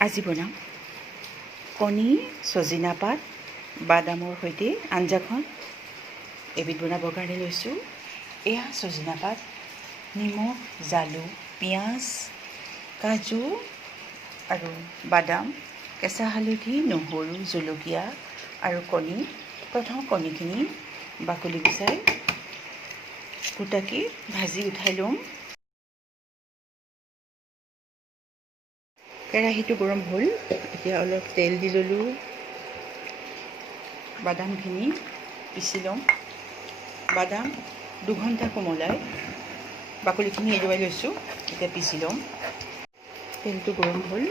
আজি বনাম কণী, চজিনা পাত, বাদামৰ সৈতে আঞ্জাখন। এবিধ বনাবৰ কাৰণে লৈছোঁ। এয়া চজিনা পাত, নিমখ, জালুক, পিঁয়াজ, কাজু আৰু বাদাম, কেঁচা হালধি, নহৰু, জলকীয়া আৰু কণী। প্ৰথম কণীখিনি বাকলি গুচাই গোটাকৈ ভাজি উঠাই ল'ম। কেৰাহীটো গৰম হ'ল, এতিয়া অলপ তেল দি ল'লোঁ। বাদামখিনি পিচি ল'ম। বাদাম দুঘণ্টা কোমলাই বাকলিখিনি এৰুৱাই লৈছোঁ, এতিয়া পিচি ল'ম। তেলটো গৰম হ'ল,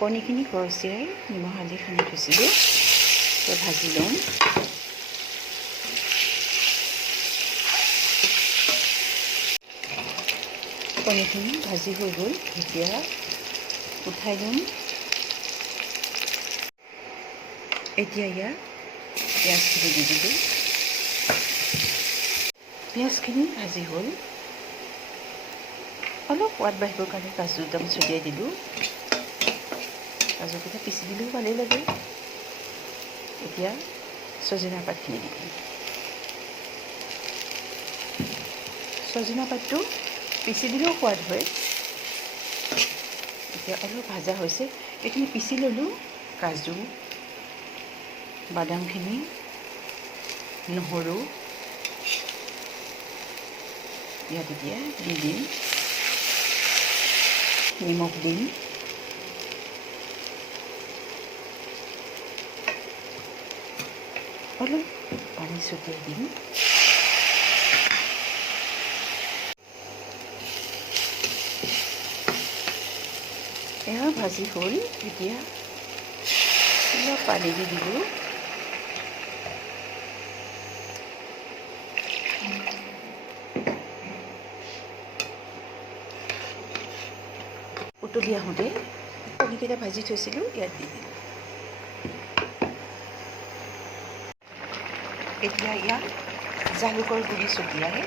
কণীখিনি কৰচিয়াই নিমখ হালধি সানি থৈছিলোঁ, এতিয়া ভাজি ল'ম। কণীখিনি ভাজি হৈ গ'ল, এতিয়া উঠাই ল'ম। এতিয়া ইয়াত পিঁয়াজখিনি দি দিলোঁ। পিঁয়াজখিনি ভাজি হ'ল, অলপ সোৱাদ বাঢ়িবৰ কাৰণে কাজু দুটামান ছটিয়াই দিলোঁ। কাজুকেইটা পিচি দিলেও ভালেই লাগে। এতিয়া চজিনা পাতখিনি দি দিম। চজিনা পাতটো পিচি দিলেও সোৱাদ হয়। এতিয়া অলপ ভাজা হৈছে, এইখিনি পিচি ল'লোঁ। কাজু, বাদামখিনি, নহৰু ইয়াত এতিয়া দি দিম। নিমখ দিম। অলপ পানী ছটিয়াই দিম। এয়া ভাজি হ'ল, এতিয়া অলপ পানী দি দিলোঁ। উতলি আহোঁতে কণীকেইটা ভাজি থৈছিলোঁ, ইয়াত দি দিলোঁ। এতিয়া ইয়াত জালুকৰ গুড়ি ছটিয়াই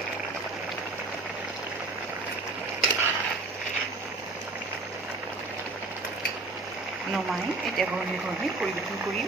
নমাই এতিয়া গৰমে গৰমে পৰিৱেশন কৰিম।